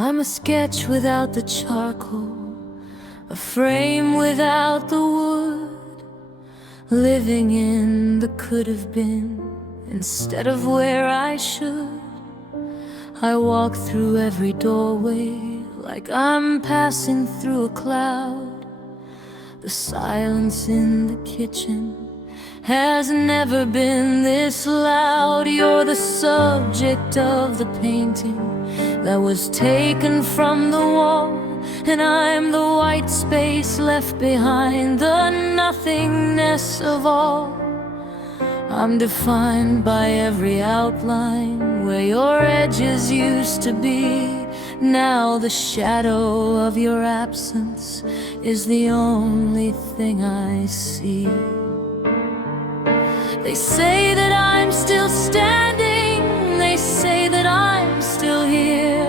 I'm a sketch without the charcoal, a frame without the wood, living in the could have been instead of where I should. I walk through every doorway like I'm passing through a cloud. The silence in the kitchen has never been this loud. You're the subject of the painting that was taken from the wall, and I'm the white space left behind, the nothingness of all. I'm defined by every outline where your edges used to be. Now the shadow of your absence is the only thing I see. They say that I'm still standing, they say that I'm still here,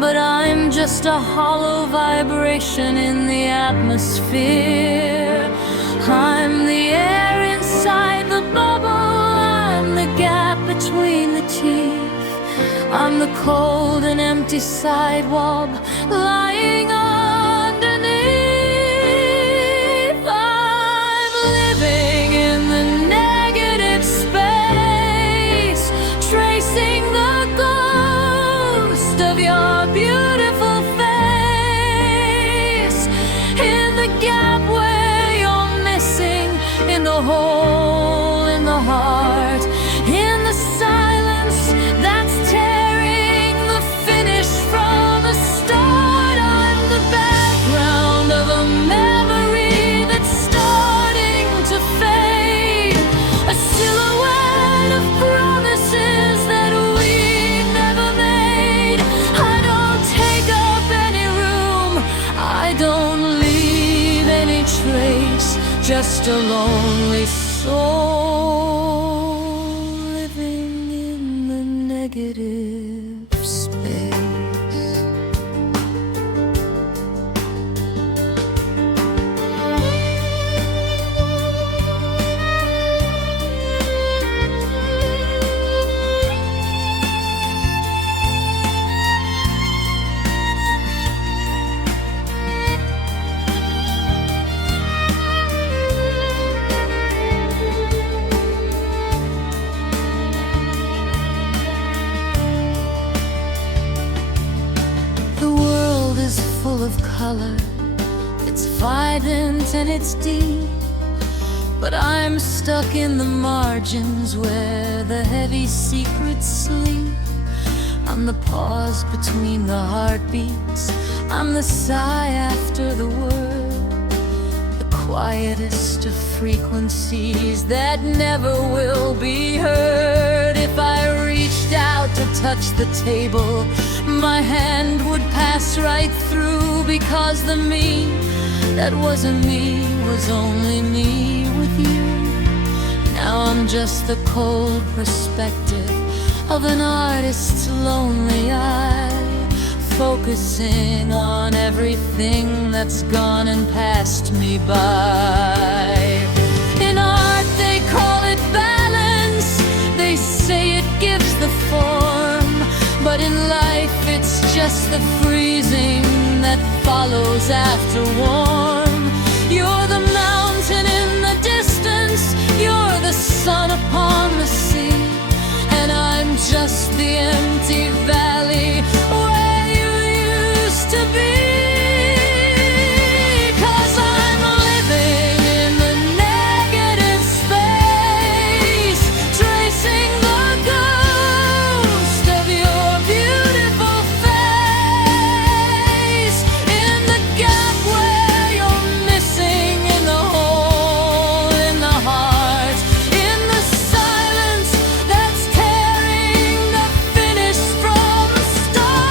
but I'm just a hollow vibration in the atmosphere. I'm the air inside the bubble, I'm the gap between the teeth, I'm the cold and empty sidewalk lying underneath. I'm living in the negative space, tracing the ghost of your beautiful face, in the gap where you're missing, in the hole in the heart, in the silence that's tearing the finish from the start. I'm the background of a memory that's starting to fade, a silhouette of promises that we never made. I don't take up any room, I don't leave any trace, just a lonely soul living in the negative space. The world is full of color, it's vibrant and it's deep, but I'm stuck in the margins where the heavy secrets sleep. I'm the pause between the heartbeats, I'm the sigh after the word, the quietest of frequencies that never will be heard. If I reached out to touch the table, my hand would pass right through, because the me that wasn't me was only me with you. Now I'm just the cold perspective of an artist's lonely eye, focusing on everything that's gone and passed me by. In art they call it balance, they say it gives the form, but in life it's just the freezing that follows after warm. You're the mountain in the distance, you're the sun upon the sea, and I'm just the empty valley where you used to be. 'Cause I'm living in the negative space, tracing the ghost of your beautiful face, in the gap where you're missing, in the hole in the heart, in the silence that's tearing the finish from the start.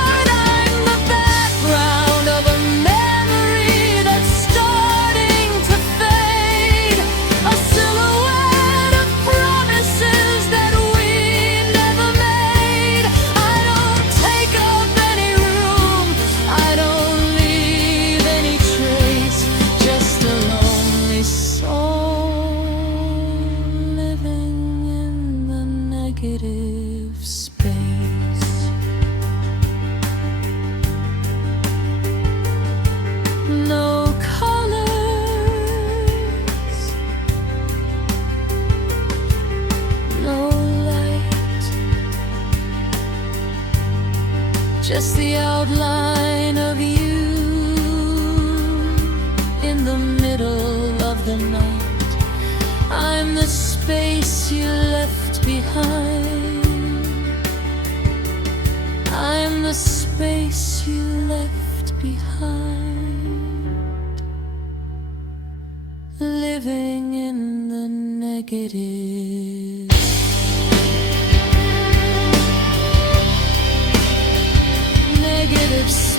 outline of you in the middle of the night. I'm the space you left behind. I'm the space you left behind. Living in the negative. Negative space.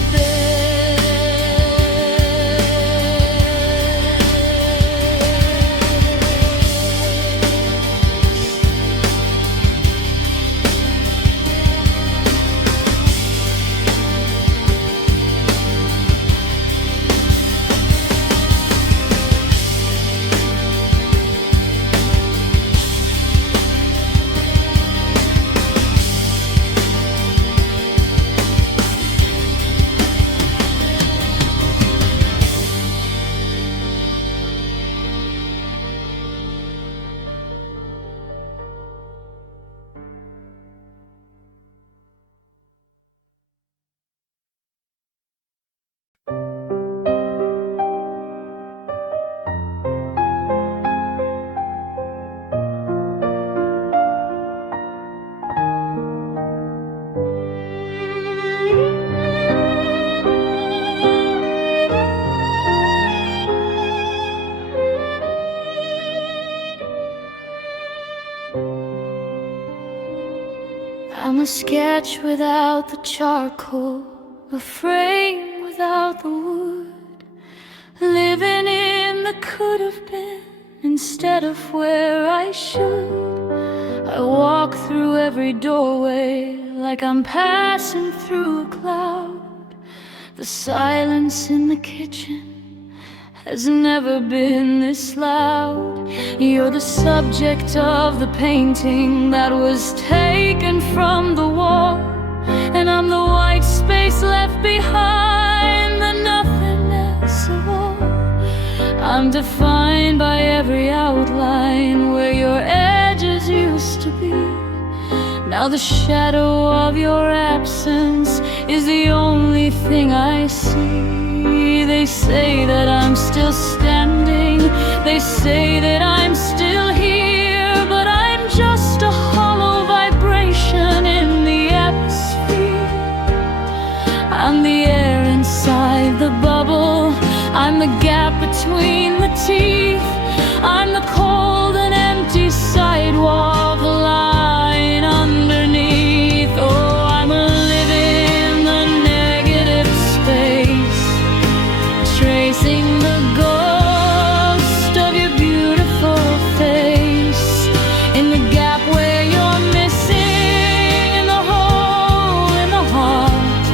I'm a sketch without the charcoal, a frame without the wood, living in the could have been instead of where I should. I walk through every doorway like I'm passing through a cloud. The silence in the kitchen has never been this loud. You're the subject of the painting that was taken from the wall, and I'm the white space left behind, the nothingness of all. I'm defined by every outline where your edges used to be. Now the shadow of your absence is the only thing I see. They say that I'm still standing, they say that I'm still here, but I'm just a hollow vibration in the atmosphere. I'm the air inside the bubble, I'm the gap between the teeth, I'm the cold and empty sidewalk lying underneath. Oh, I'm living the negative space, tracing the ghost of your beautiful face in the gap where you're missing, in the hole in the heart,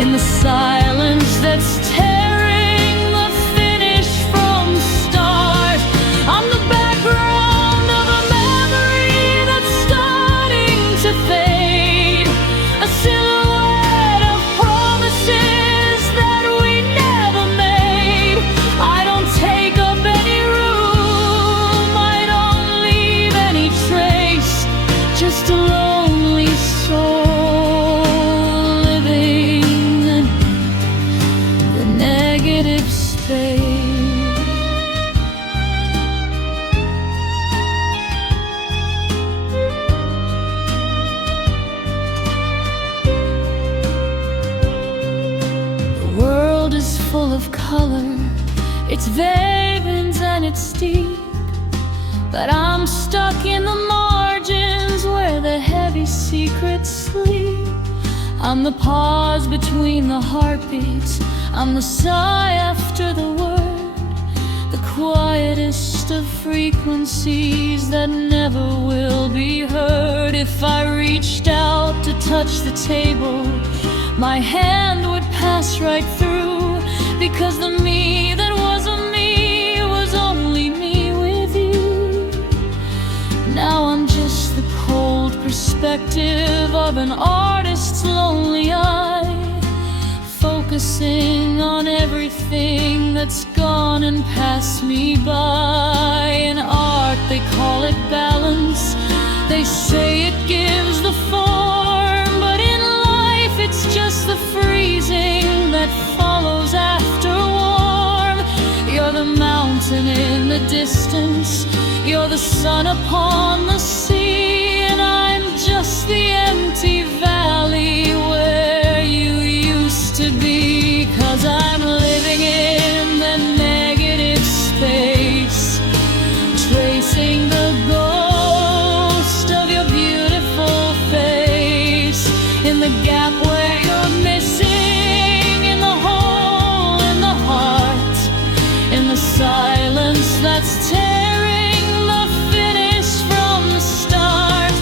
in the silence that's tearing the finish from start. I'm the background of a memory that's starting to fade, a silhouette of promises that we never made. I don't take up any room, I don't leave any trace, just a lonely soul living in the negative space. The world is full of color, it's vapid and it's deep, but I'm stuck in the margins where the heavy secrets sleep. I'm the pause between the heartbeats, I'm the sigh after the word, the quietest of frequencies that never will be heard. If I reached out to touch the table, my hand would pass right through, because the me that was a me was only me with you. Now I'm just the cold perspective of an artist's lonely eye, focusing on everything that's gone and passed me by. In art they call it balance, they say it gives the form, but in life it's just the free rising that follows after warm. You're the mountain in the distance, you're the sun upon the sea, and I'm just the empty valley where you used to be. 'Cause I'm living in the negative space, tracing the ghost of your beautiful face in the gap where you're missing, in the hole in the heart, in the silence that's tearing the finish from the start.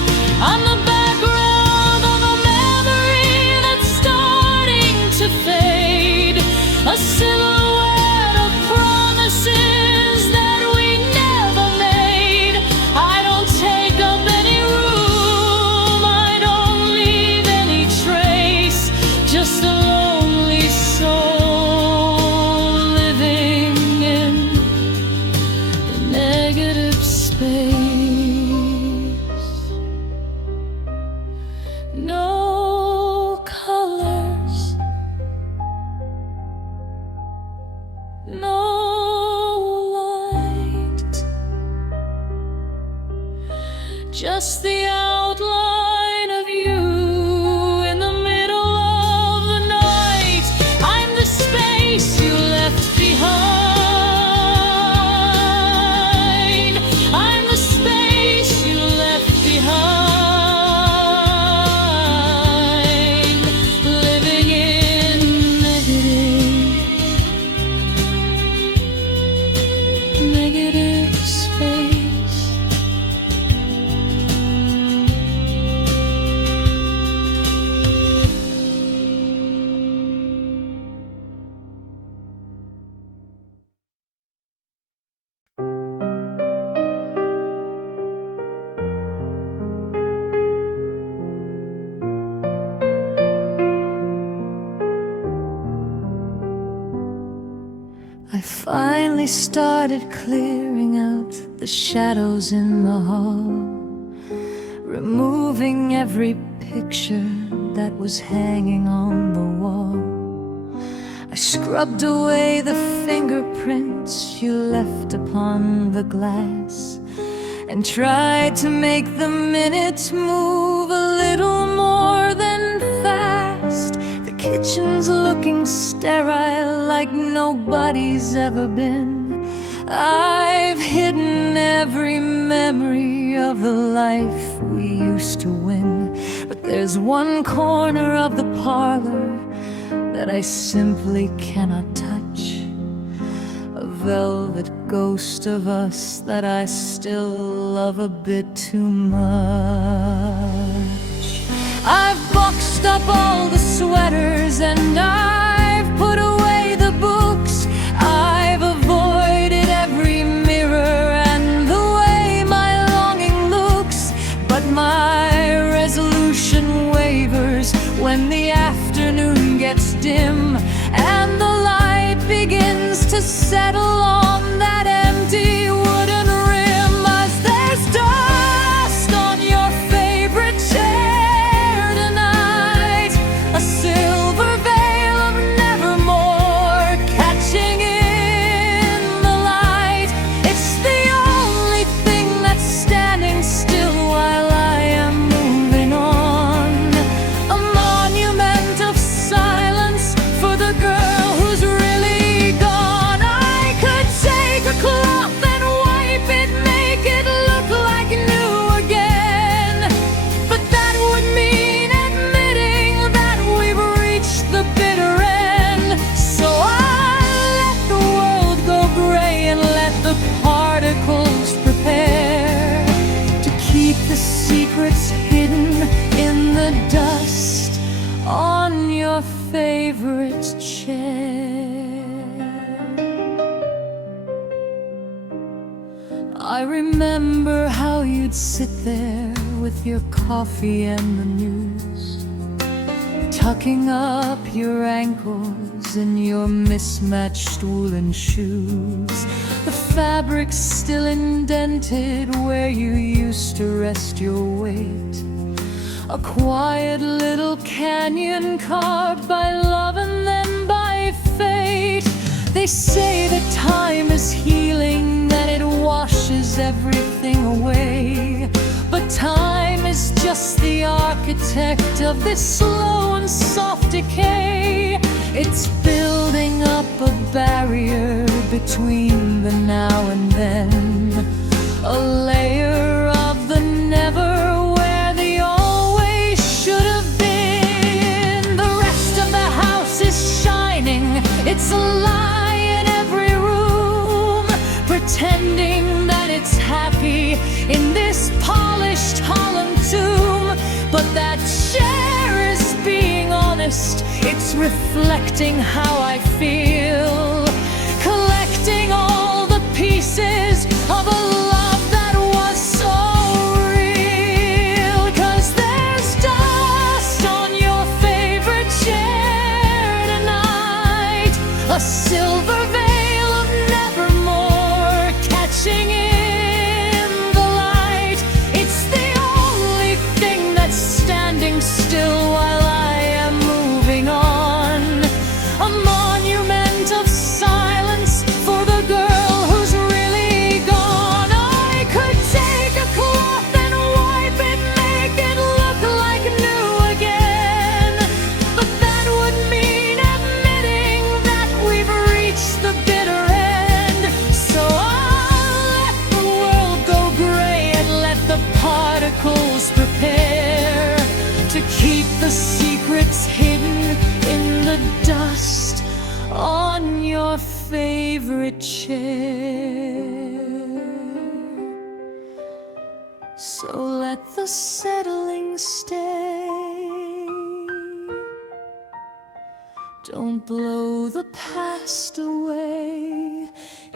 I'm the background of a memory that's starting to fade, a silhouette of promises that we never made. I don't take up any room, I don't leave any trace, just a lonely soul living in the negative space. No colors, no light, just the outline of you in the middle of the night. I'm the space you left behind, I'm the space you left behind, living in negative space. I finally started clearing out the shadows in the hall, removing every picture that was hanging on the wall. I scrubbed away the fingerprints you left upon the glass, and tried to make the minutes move a little more than fast. The kitchen's looking sterile, like nobody's ever been. I've hidden every memory of the life we used to win, but there's one corner of the parlor that I simply cannot touch, a velvet ghost of us that I still love a bit too much. I've boxed up all the sweaters and I've put away the books. I've avoided every mirror and the way my longing looks, but my resolution wavers when the afternoon gets dim and the light begins to settle on that empty wooden rim. As there's dust on your favorite chair tonight, a silver veil of nevermore catching in the light. It's the only thing that's standing still while I am moving on, a monument of silence for the girl who's really gone. I could take a cloth and wipe it, make it look like new again, but that would mean admitting that we've reached the bitter end. So I let the world go gray and let the particles prepare to keep the secrets hidden in the dust on your favorite chair. I remember how you'd sit there with your coffee and the news, tucking up your ankles in your mismatched woolen shoes, the fabric still indented where you used to rest your weight, a quiet little canyon carved by love and They say that time is healing, that it washes everything away. But time is just the architect of this slow and soft decay. It's building up a barrier between the now and then, a layer of the never where the always should have been. The rest of the house is shining, it's a lie in every room, pretending that it's happy in this polished Holland tomb. But that chair is being honest, it's reflecting how I feel, collecting all the pieces of a love that was so real. 'Cause there's dust on your favorite chair tonight, a silver veil of nevermore catching in the light. It's the only thing that's standing still while I am moving on, a monument of silence for the girl who's really gone. I could take a cloth and wipe it, make it look like new again, but that would mean admitting that we've reached the bitter end. So I'll let the world go gray and let the particles prepare to keep the secrets hidden in the dust on your favorite chair. So let the settling stay. Don't blow the past away.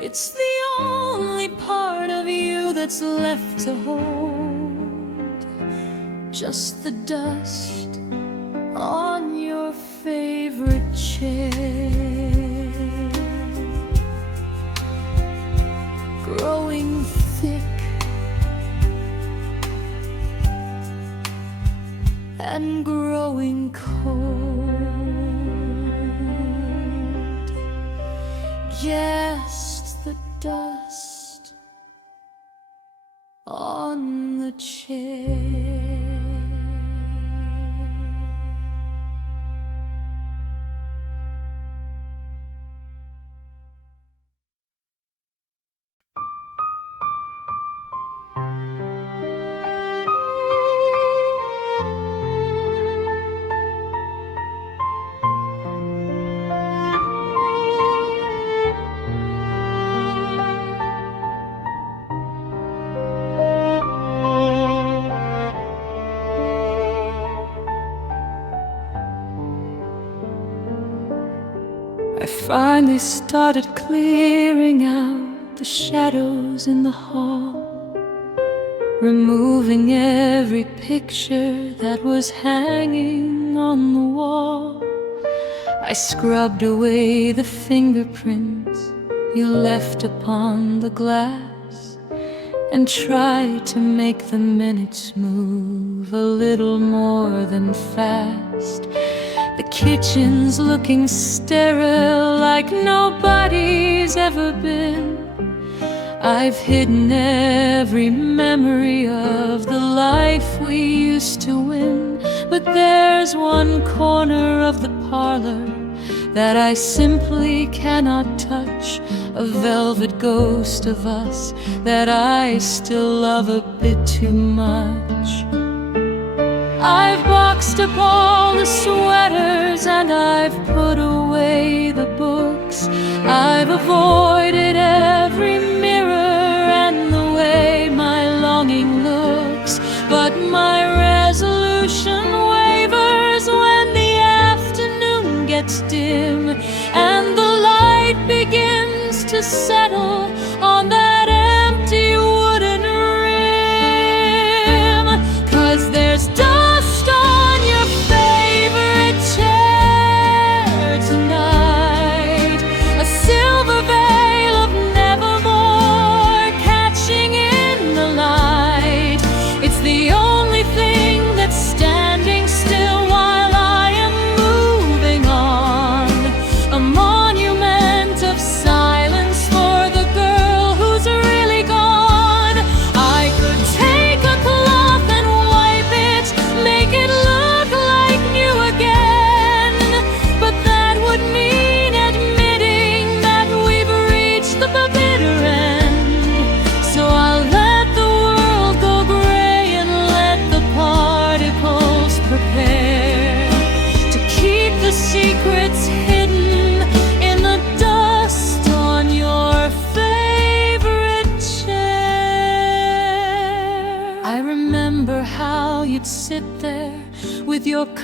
It's the only part of you that's left to hold, just the dust on your favorite chair, growing thick and growing cold. Just the dust on the chair. I finally started clearing out the shadows in the hall, removing every picture that was hanging on the wall. I scrubbed away the fingerprints you left upon the glass, and tried to make the minutes move a little more than fast. The kitchen's looking sterile, like nobody's ever been. I've hidden every memory of the life we used to win. But there's one corner of the parlor that I simply cannot touch, a velvet ghost of us that I still love a bit too much. I've boxed up all the sweaters and I've put away the books. I've avoided every mirror and the way my longing looks. But my resolution wavers when the afternoon gets dim and the light begins to settle on that empty wooden rim. 'Cause there's dust on your favorite chair tonight, a silver veil of nevermore catching in the light. It's the only thing that's standing still while I am moving on, a monument of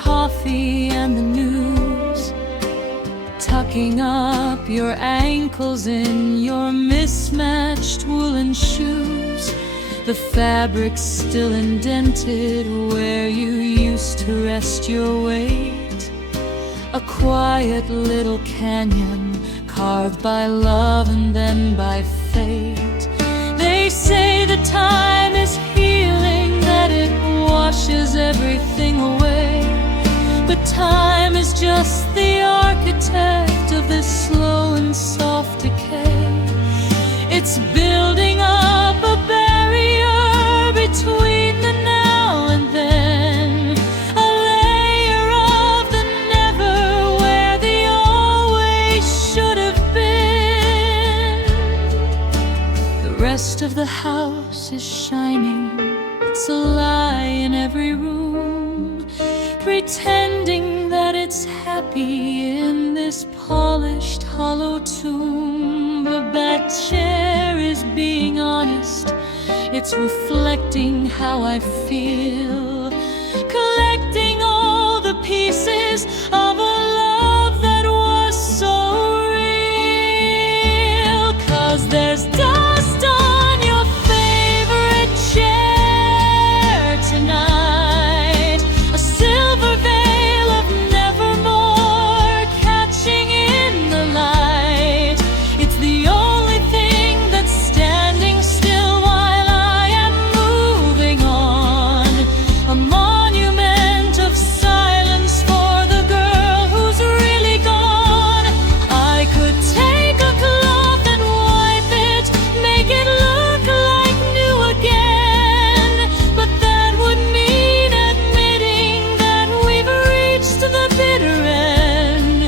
coffee and the news, tucking up your ankles in your mismatched woolen shoes, the fabric still indented where you used to rest your weight, a quiet little canyon carved by love and then by fate. They say the time is healing, that it washes everything away, but time is just the architect of this slow and soft decay. It's building up a barrier between the now and then, a layer of the never where the always should have been. The rest of the house is shining, it's a lie in every room, pretending that it's happy in this polished hollow tomb. The back chair is being honest, it's reflecting how I feel, collecting all the pieces of a love that was so real. 'Cause there's dust on your favorite chair tonight, a silver veil of nevermore catching in the light. It's the only thing that's standing still while I am moving on, a monument of silence for the girl who's really gone. I could take a cloth and wipe it, make it look like new again, but that would mean admitting that we've reached the bitter end.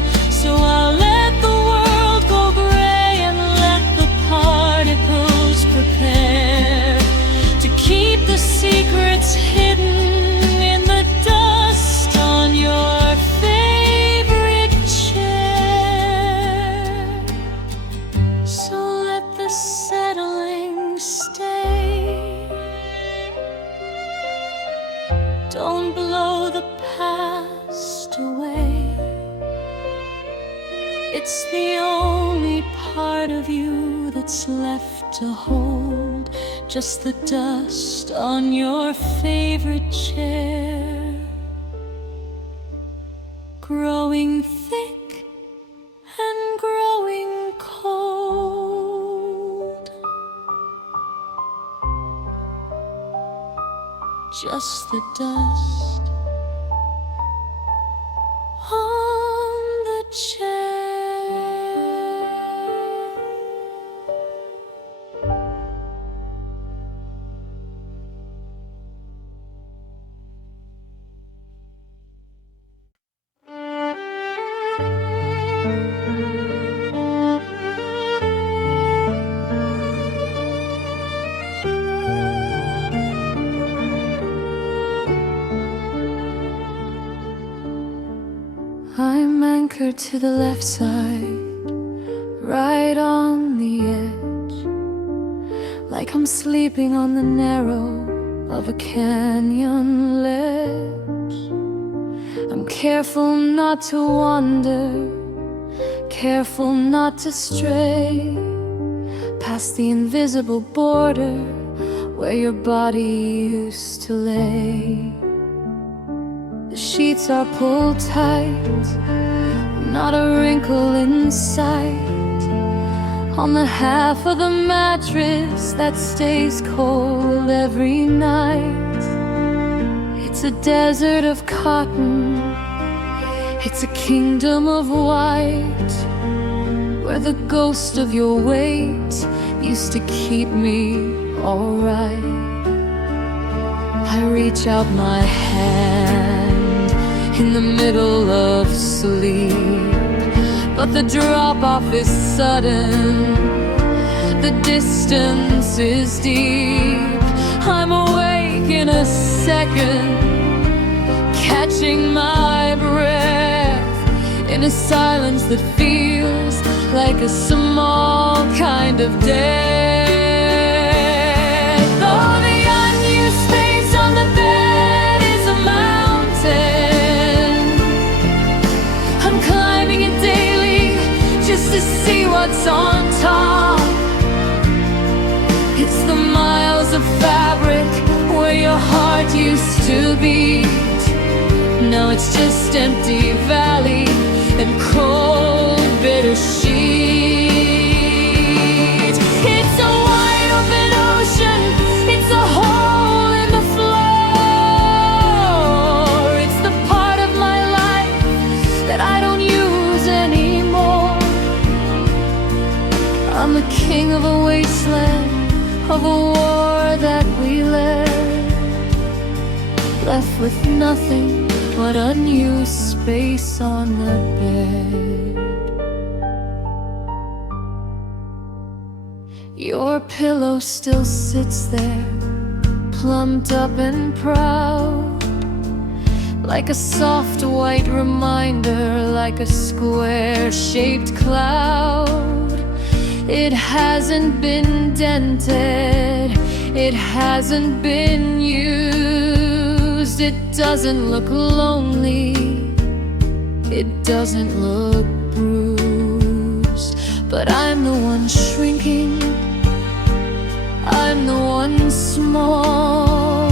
So I'll let the world go gray and let the particles prepare to keep the secrets hidden in the dust on your favorite chair. So let the settling stay. Don't blow the past away. It's the only part of you that's left to hold, just the dust on your favorite chair, growing thick and growing cold. Just the dust on the chair. I'm anchored to the left side, right on the edge, like I'm sleeping on the narrow of a canyon ledge. I'm careful not to wander, careful not to stray past the invisible border where your body used to lay. The sheets are pulled tight, not a wrinkle in sight on the half of the mattress that stays cold every night. It's a desert of cotton, it's a kingdom of white, where the ghost of your weight used to keep me alright. I reach out my hand in the middle of sleep, but the drop-off is sudden, the distance is deep. I'm awake in a second, catching my breath in a silence that feels like a small kind of death. Oh, the unused space on the bed is a mountain. to see what's on top. It's the miles of fabric where your heart used to beat. Now it's just empty valley and cold, bitter sheet. It's a wide open ocean, it's a hole in the floor. It's the part of my life that I don't use anymore. I'm the king of a wasteland, of a war that we led, left with nothing but unused space on the bed. Your pillow still sits there, plumped up and proud, like a soft white reminder, like a square-shaped cloud. It hasn't been dented, it hasn't been used. It doesn't look lonely, it doesn't look bruised. But I'm the one shrinking, I'm the one small,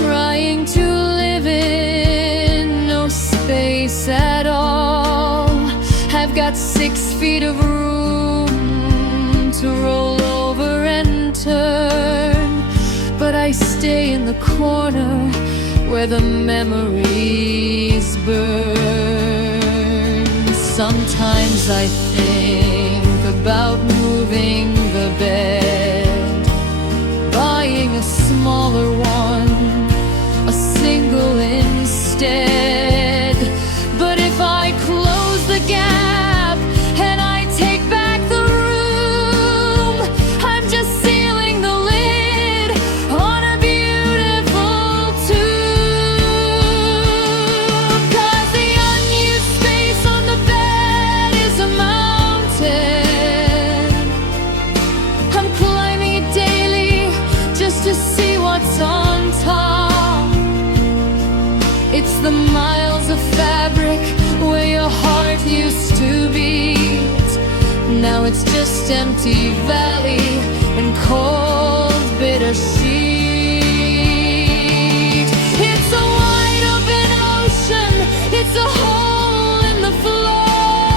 trying to live in no space at all. I've got 6 feet of room to roll over and turn, but I stay in the corner where the memories burn. Sometimes I think about moving the bed, buying a smaller one, a single instead. But if I close the gap and I take back the room, I'm just sealing the lid on a beautiful tomb. 'Cause the unused space on the bed is a mountain. I'm climbing it daily just to see what's on top. It's the miles of fabric where your heart used to beat. Now it's just empty valley and cold, bitter sheet. It's a wide open ocean, it's a hole in the floor.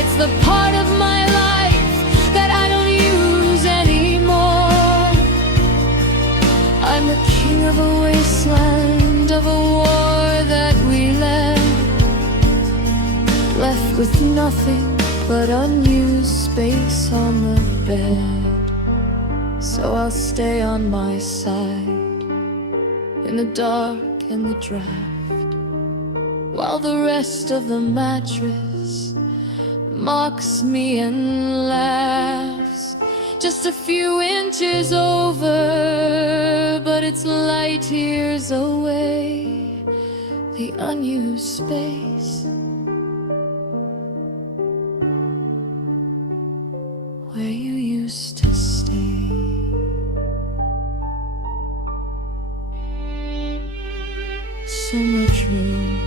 It's the part of my life that I don't use anymore. I'm the king of a wasteland, of a war that we led, left with nothing but unused space on the bed. So I'll stay on my side in the dark and the draft, while the rest of the mattress mocks me and laughs. Just a few inches over, but it's light years away. The unused space where you used to stay. So much room,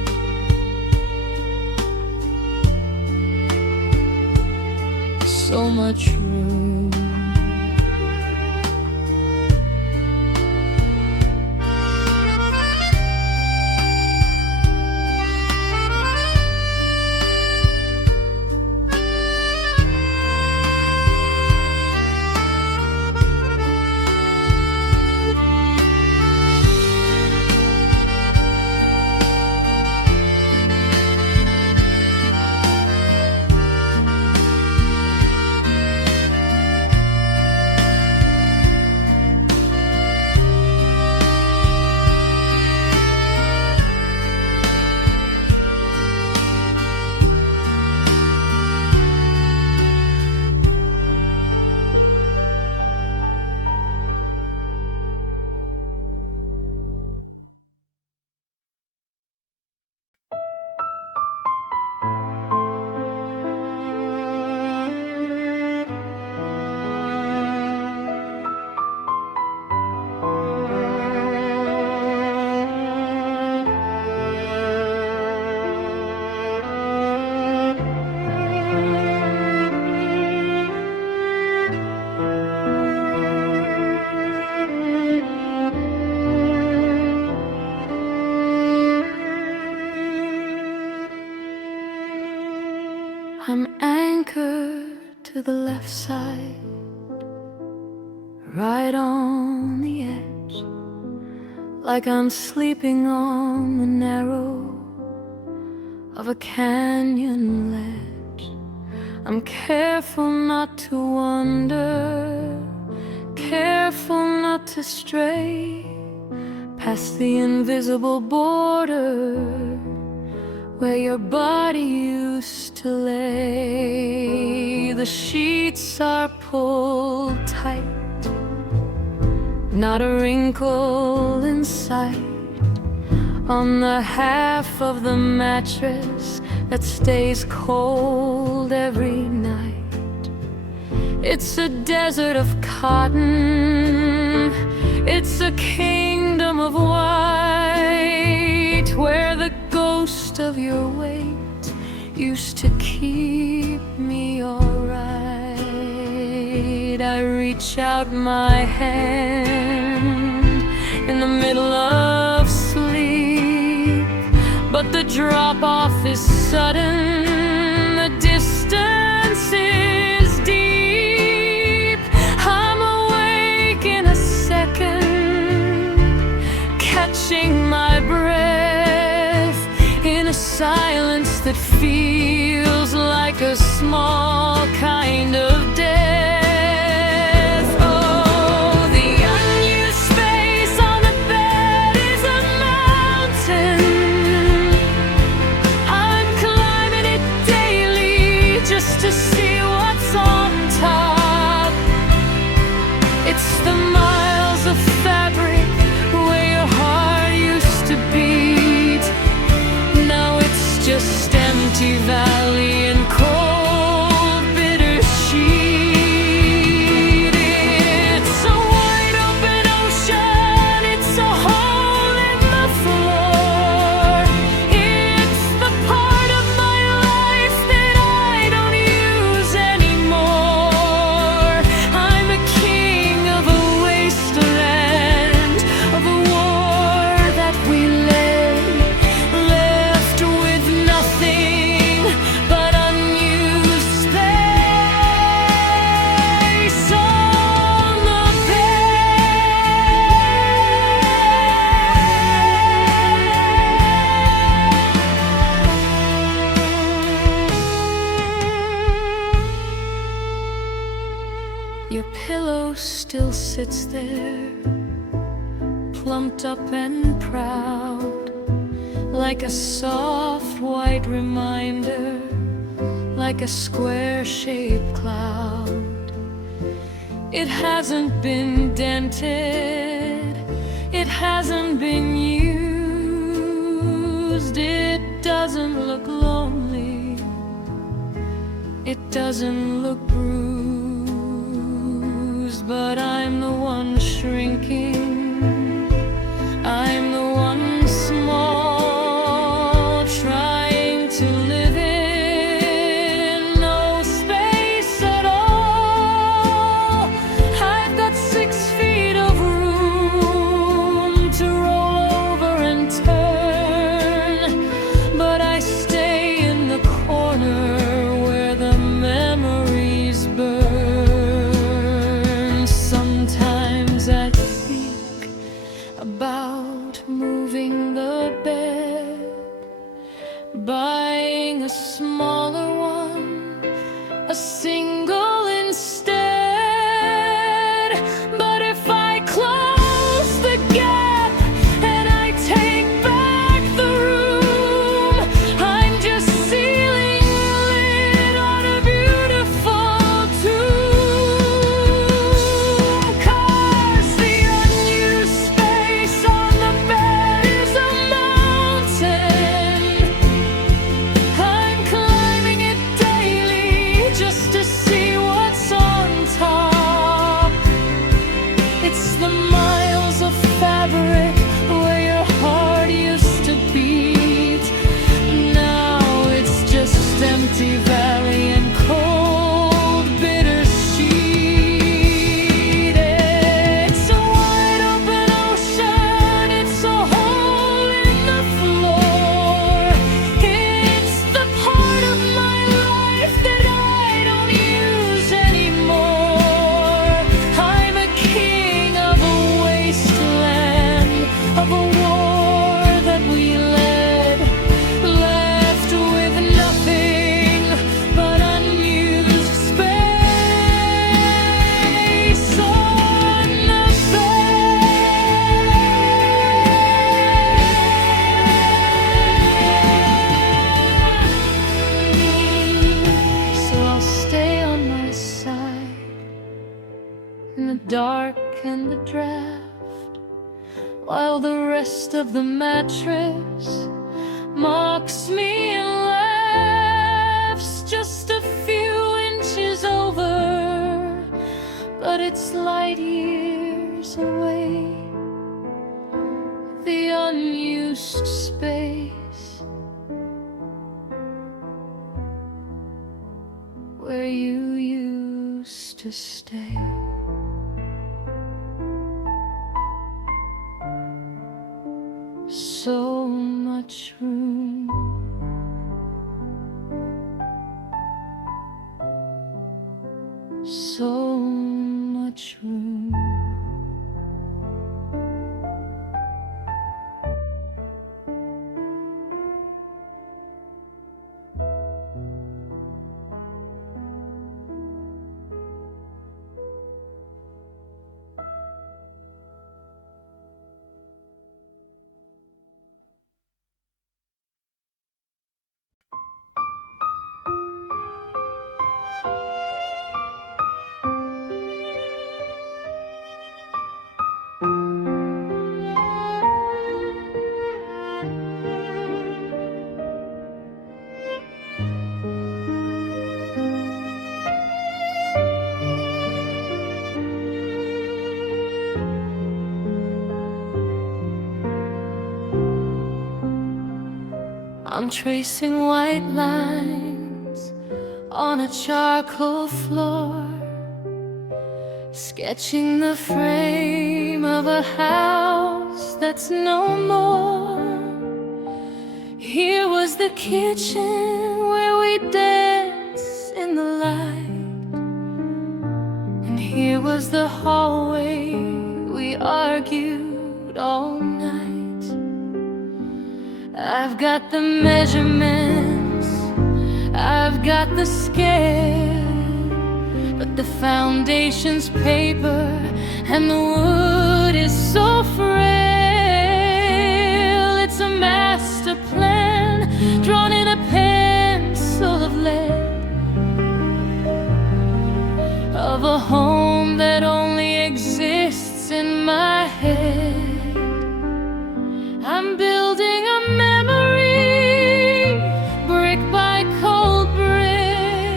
so much room. anchored to the left side, right on the edge, like I'm sleeping on the narrow of a canyon ledge. I'm careful not to wander, careful not to stray past the invisible border where your body used to lay. The sheets are pulled tight, not a wrinkle in sight on the half of the mattress that stays cold every night. It's a desert of cotton, it's a kingdom of white, where the ghost of your weight used to keep me alright. I reach out my hand in the middle of sleep, but the drop-off is sudden, the distance is deep. I'm awake in a second, catching my breath in a silence that feels like a small kind of death. To see what's on top. It's the miles of fabric where your heart used to beat. Now it's just empty valley and cold bitter sheet. It's a wide open ocean, it's a hole in the floor. It's the part of my life that I don't use anymore. I'm a king of a wasteland, of a war that we led, left with nothing but unused space on the bed. Your pillow still sits there, plumped up and proud, like a soft white reminder, like a square-shaped cloud. It hasn't been dented, it hasn't been used. It doesn't look lonely, it doesn't look bruised, but I'm the one shrinking, I'm the one small, trying to live in no space at all. I've got 6 feet of room to roll over and turn, but I stay in the corner where the memories burn. Sometimes I think about moving the bed, buying a smaller one, a single instead. But if I close the gap and I take back the room, I'm just sealing the lid on a beautiful tomb. 'Cause the unused space on the bed is a mountain. I'm climbing it daily just to see darken the draft, while the rest of the mattress mocks me and laughs. Just a few inches over, but it's light years away. The unused space where you used to stay. So much room, so much room. I'm tracing white lines on a charcoal floor, sketching the frame of a house that's no more. Here was the kitchen where we danced in the light, and here was the hallway we argued all night. I've got the measurements, I've got the scale, but the foundation's paper and the wood is so frail. It's a master plan drawn in a pencil of lead, of a home that only exists in my head. I'm building a memory, brick by cold brick.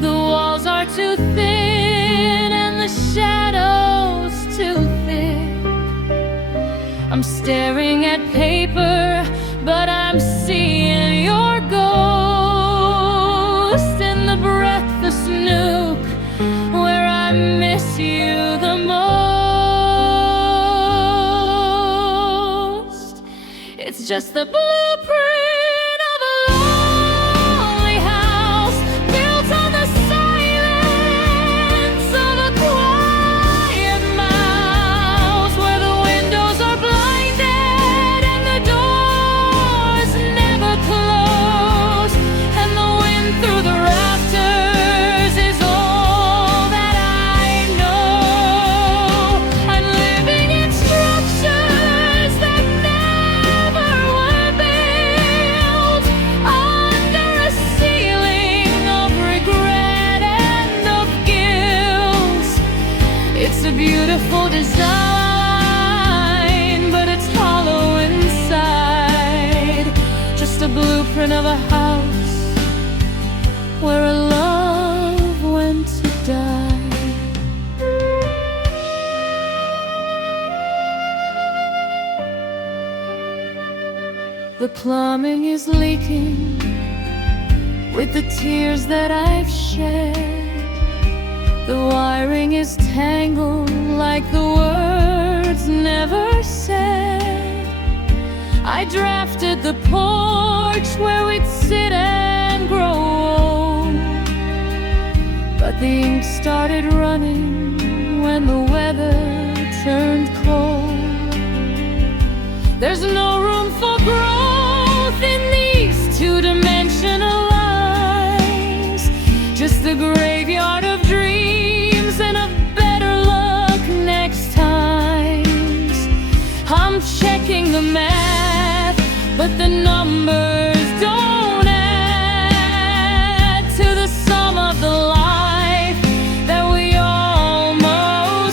The walls are too thin and the shadows too thick. I'm staring at paper, but I'm seeing your ghost in the breakfast nook where I miss you the most. It's just the blueprint of a lonely house built on the silence of a quiet mouse, where the windows are blinded and the doors never close, and the wind through the rafters is all that I know. I'm living in structures that never were built, under a ceiling of regret and of guilt. It's a beautiful design, but it's hollow inside. Just a blueprint of a house where a love went to die. The plumbing is leaking with the tears that I've shed. The wiring is tangled like the words never said. I drafted the porch where we'd sit and grow old, but the ink started running when the weather turned cold. There's no room for growth in these two-dimensional lines, just the graveyard of dreams and a better luck next times. I'm checking the math, but the numbers don't add to the sum of the life that we almost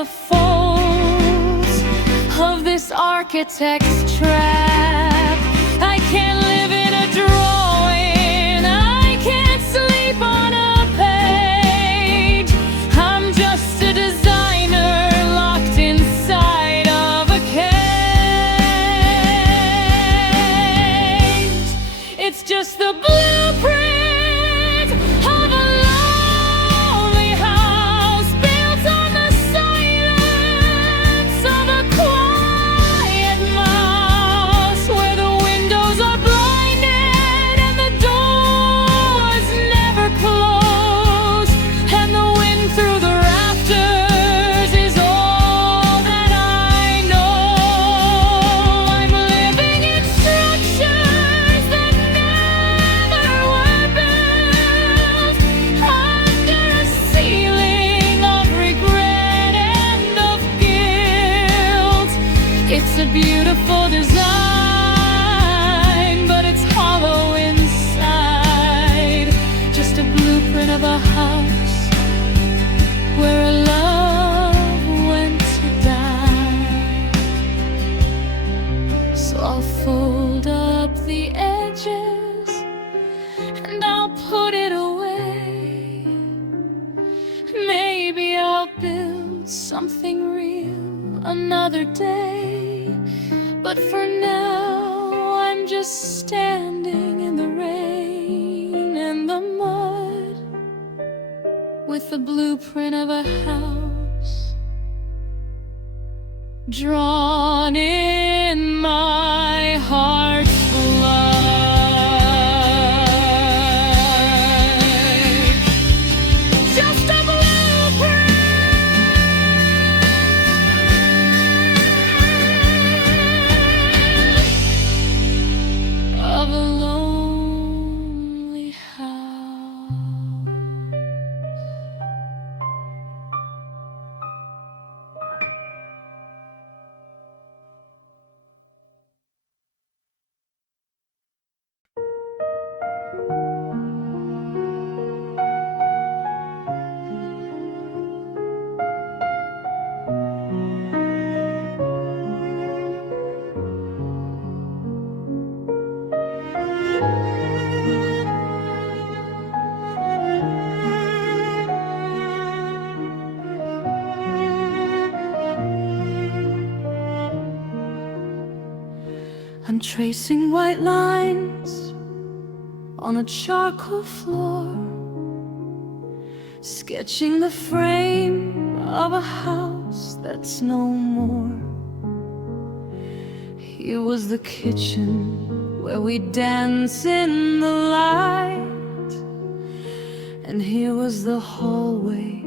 the folds of this architect's trap. I can't live in a drawing, I can't sleep on a page. I'm just a designer locked inside of a cage. It's just the blueprint of a lonely house built on the silence of a quiet mouse, where the windows are blinded and the doors never close, and the wind through the rafters is all that I know. I'm living in structures that never were built, under a ceiling of regret and of guilt. It's a beautiful design, but it's hollow inside. Just a blueprint of a house where a love went to die. So I'll fold up the edges and I'll put it away. Maybe I'll build something real another day, but for now I'm just standing in the rain and the mud with the blueprint of a house drawn in my heart's blood. Just a blueprint of a lonely house. I'm tracing white lines on a charcoal floor, sketching the frame of a house that's no more. Here was the kitchen where we dance in the light, and here was the hallway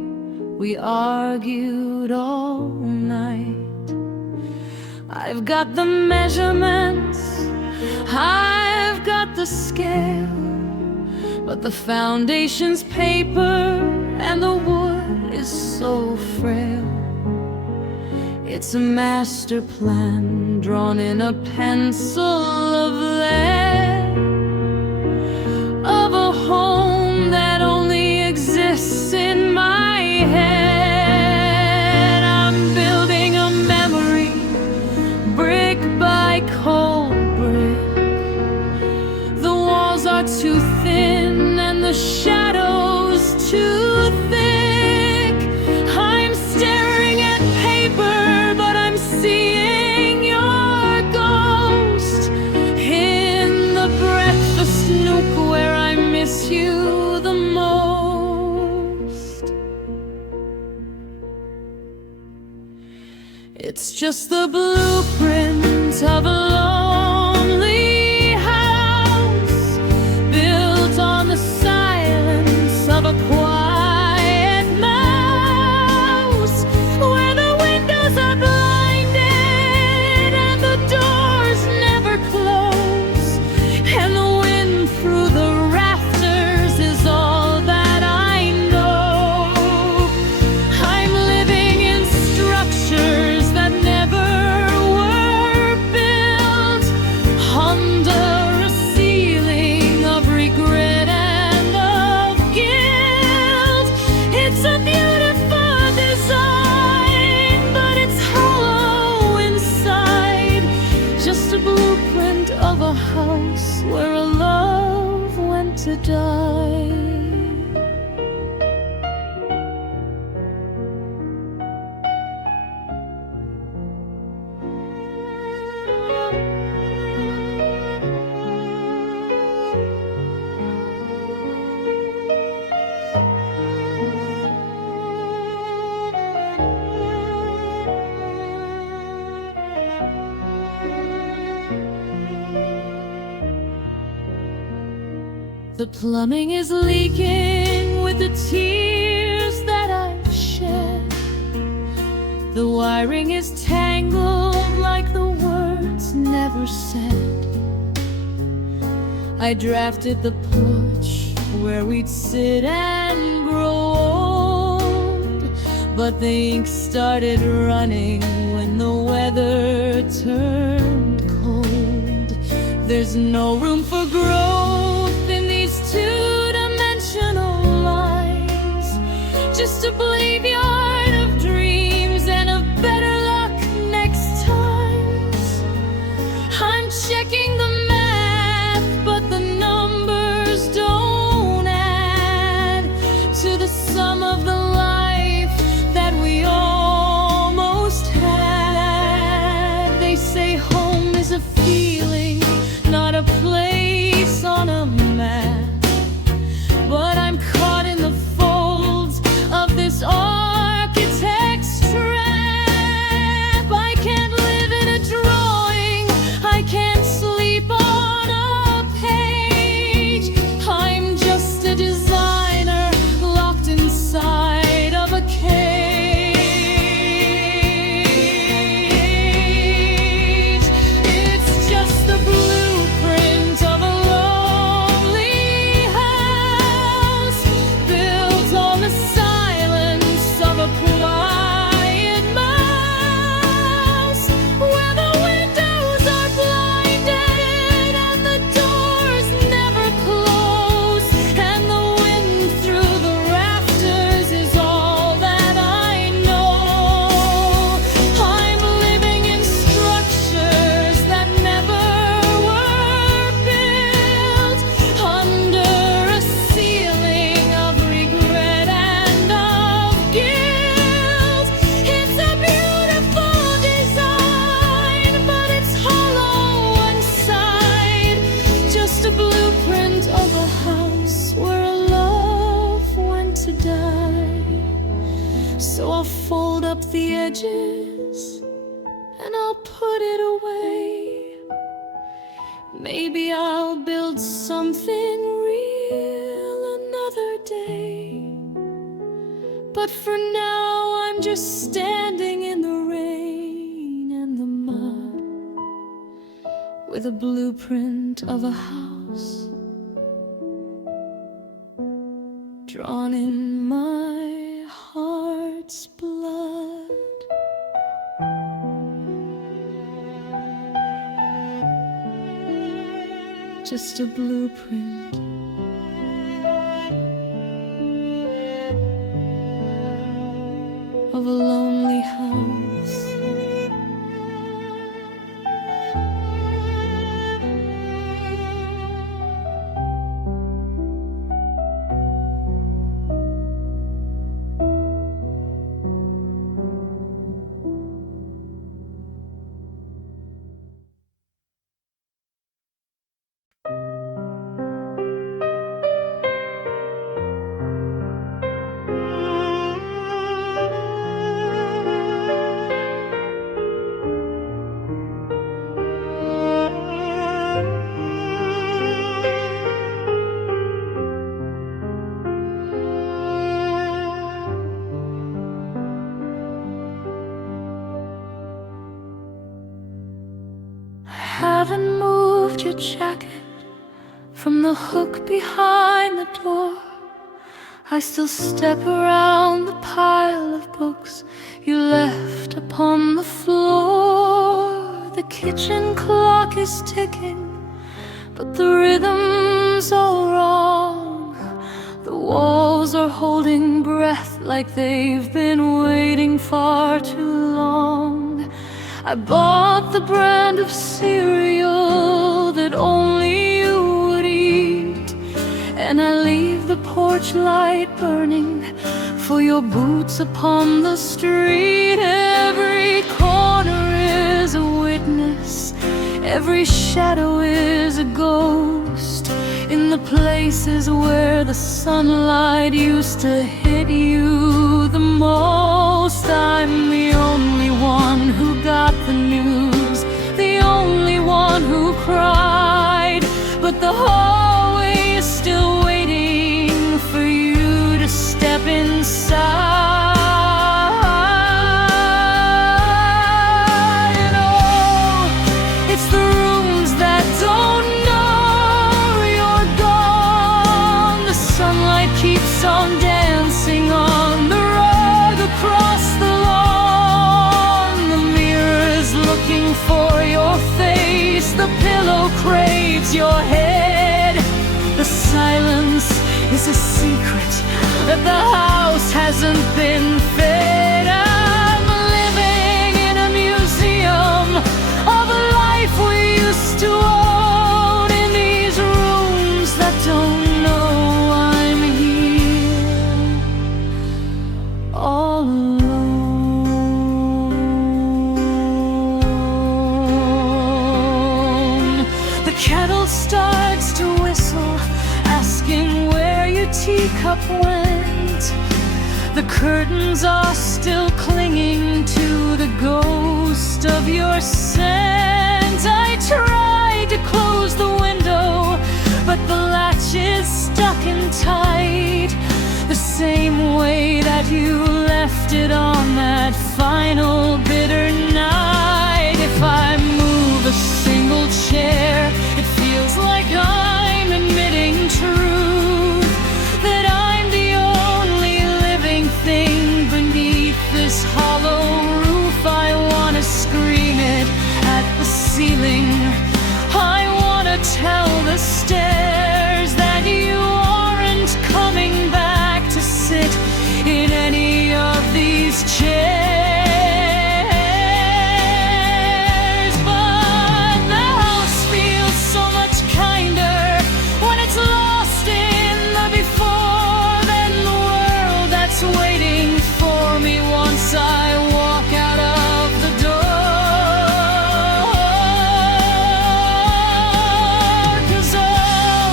we argued all night. I've got the measurements, I've got the scale, but the foundation's paper and the wood is so frail. It's a master plan drawn in a pencil of lead, of a home that only exists in my head. I'm building a memory, brick by cold brick. The walls are too thin and the shadows too thick. I'm staring at paper, but I'm seeing your ghost in the breakfast nook where I miss you the most. It's just the blueprint of a lonely house built on the silence of a quiet mouse, where the windows are blinded and the doors never close, and the wind through the rafters is all that I know. I'm living in structures that never were built, The plumbing is leaking with the tears that I shed. The wiring is tangled like the words never said. I drafted the porch where we'd sit and grow old, but the ink started running when the weather turned cold. There's no room for growth in these two-dimensional lines, just a graveyard of dreams and of better luck next times. I'm checking the math, but the numbers don't add to the sum of the life that we almost had. They say home is a feeling, not a place on a map, but I'm caught in the folds of this architect's trap. I can't live in a drawing, I can't sleep on a page. I'm just a designer locked inside of a cage. It's just the blueprint of a lonely house, built on the silence of a quiet mouse, where the windows are blinded and the doors never close, and the wind through the rafters is all that I know. I'm living in structures that never were built, under a ceiling of regret and of guilt. It's a beautiful design, but it's hollow inside, just a blueprint of a house where a love went to die. So I'll fold up the edges and I'll put it away. Maybe I'll build something real another day, but for now I'm just standing in the rain and the mud, with a blueprint of a house drawn in my heart's blood. Just a blueprint of a lonely house. Haven't moved your jacket from the hook behind the door. I still step around the pile of books you left upon the floor. The kitchen clock is ticking, but the rhythm's all wrong. The walls are holding breath like they've been waiting far too long. I bought the brand of cereal that only you would eat, and I leave the porch light burning for your boots upon the street. Every corner is a witness, every shadow is a ghost. In the places where the sunlight used to hit you the most, I'm the only one who got the news, the only one who cried, but the hallway is still face, the pillow craves your head. The silence is a secret that the house hasn't been fed. I'm living in a museum of a life we used to own, in these rooms that don't know I'm here, all alone. The kettle starts to whistle, asking where your teacup went. The curtains are still clinging to the ghost of your scent. I tried to close the window, but the latch is stuck in tight, the same way that you left it on that final bitter night. If I move a single chair, it feels like I'm admitting truth, that I'm the only living thing beneath this hollow roof. I wanna scream it at the ceiling, I wanna tell the stairs that you aren't coming back to sit in any of these chairs. But the house feels so much kinder when it's lost in the before than the world that's waiting for me once I walk out of the door. 'Cause oh,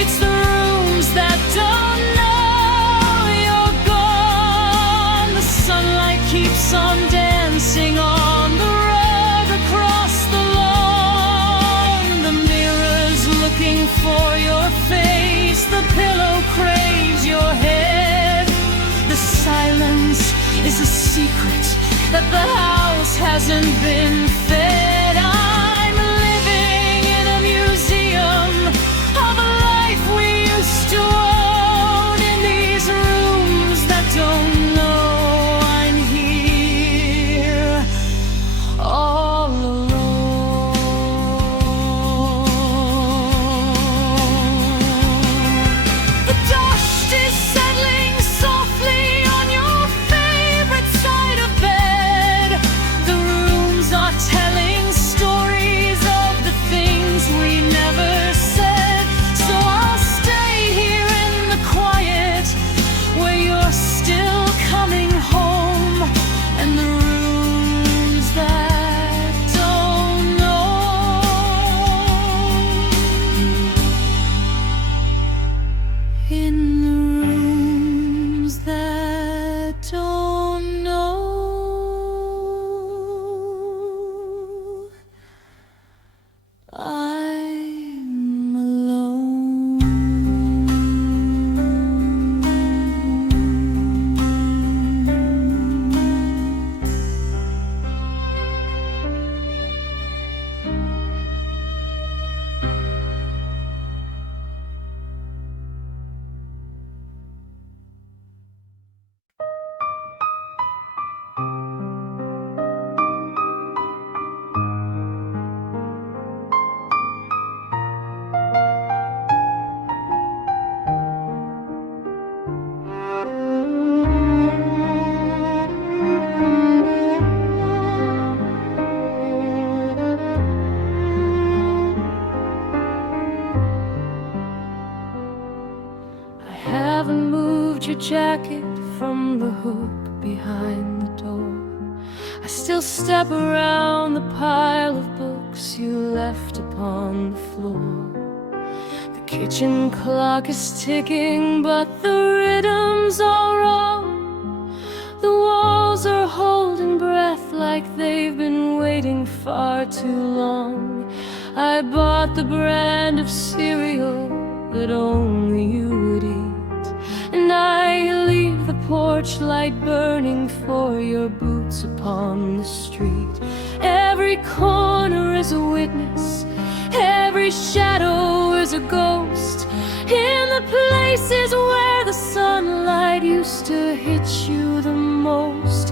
it's the rooms that don't know you're gone. The sunlight keeps on dancing on the rug across the lawn. The mirror's looking for your face, the pillow craves your head. The silence is a secret that the house hasn't been fed. I'm living in a museum of a life we used to own, in these rooms that don't know I'm here, all alone. The dust is settling softly on your favorite side of bed. The rooms are telling stories of the things we never said. So I'll stay here in the quiet, where you're still coming home, and the rooms that don't know, in the rooms that don't know, I'm alone. I haven't moved your jacket from the hook behind the door. I still step around the pile of books you left upon the floor. The kitchen clock is ticking, but the rhythm's all wrong. The walls are holding breath like they've been waiting far too long. I bought the brand of cereal that only you would eat, and I leave the porch light burning for your boots upon the street. Every corner is a witness, every shadow is a ghost, in the places where the sunlight used to hit you the most.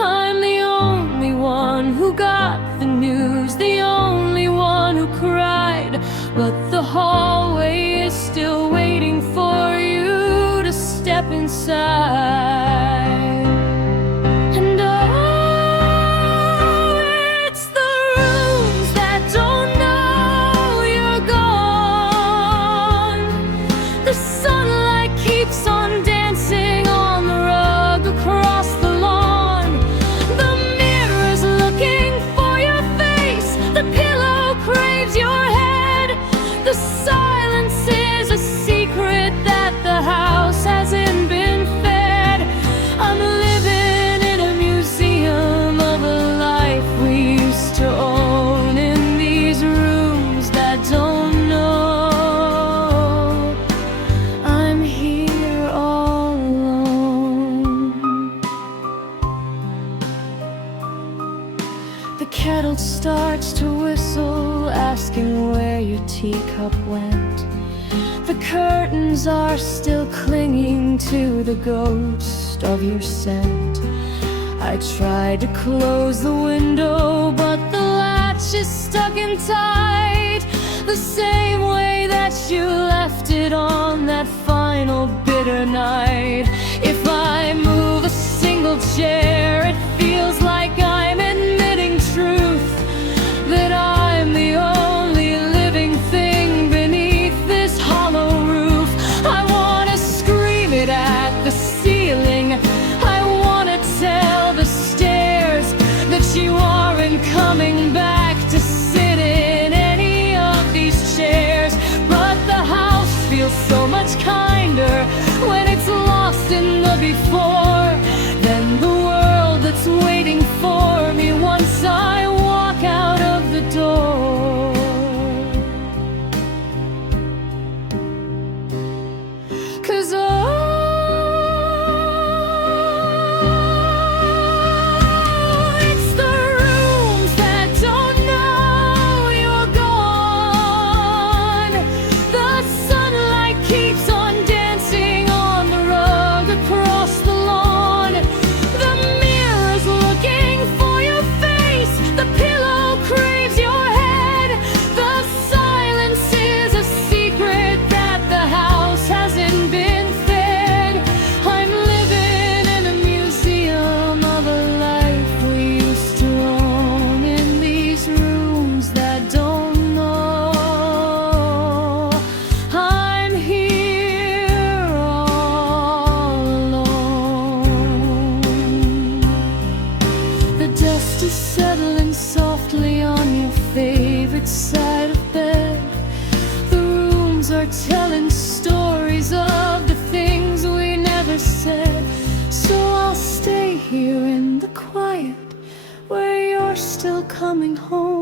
I'm the only one who got the news, the only one The kettle starts to whistle, asking where your teacup went. The curtains are still clinging to the ghost of your scent. I tried to close the window, but the latch is stuck in tight, the same way that you left it on that final bitter night. If I move a single chair, it feels like I'm admitting truth, that I'm the only living thing beneath this hollow roof. I wanna scream it at the ceiling, I wanna tell the stairs that you aren't coming back to sit in any of these chairs. But the house feels so much kinder when it's lost in the before than the world that's waiting for me once I walk out of the door. 'Cause it's the rooms that don't know you're gone. The sunlight keeps on dancing on the rug across the lawn. The mirror's looking for your face, the pillow craves your head. The silence is a secret that the house hasn't been fed. I'm living in a museum of a life we used to own, in these rooms that don't know. I'm here all alone. The dust is settling softly on your favorite side of bed. The rooms are telling stories of the things we never said. So I'll stay here in the quiet where you're still coming home.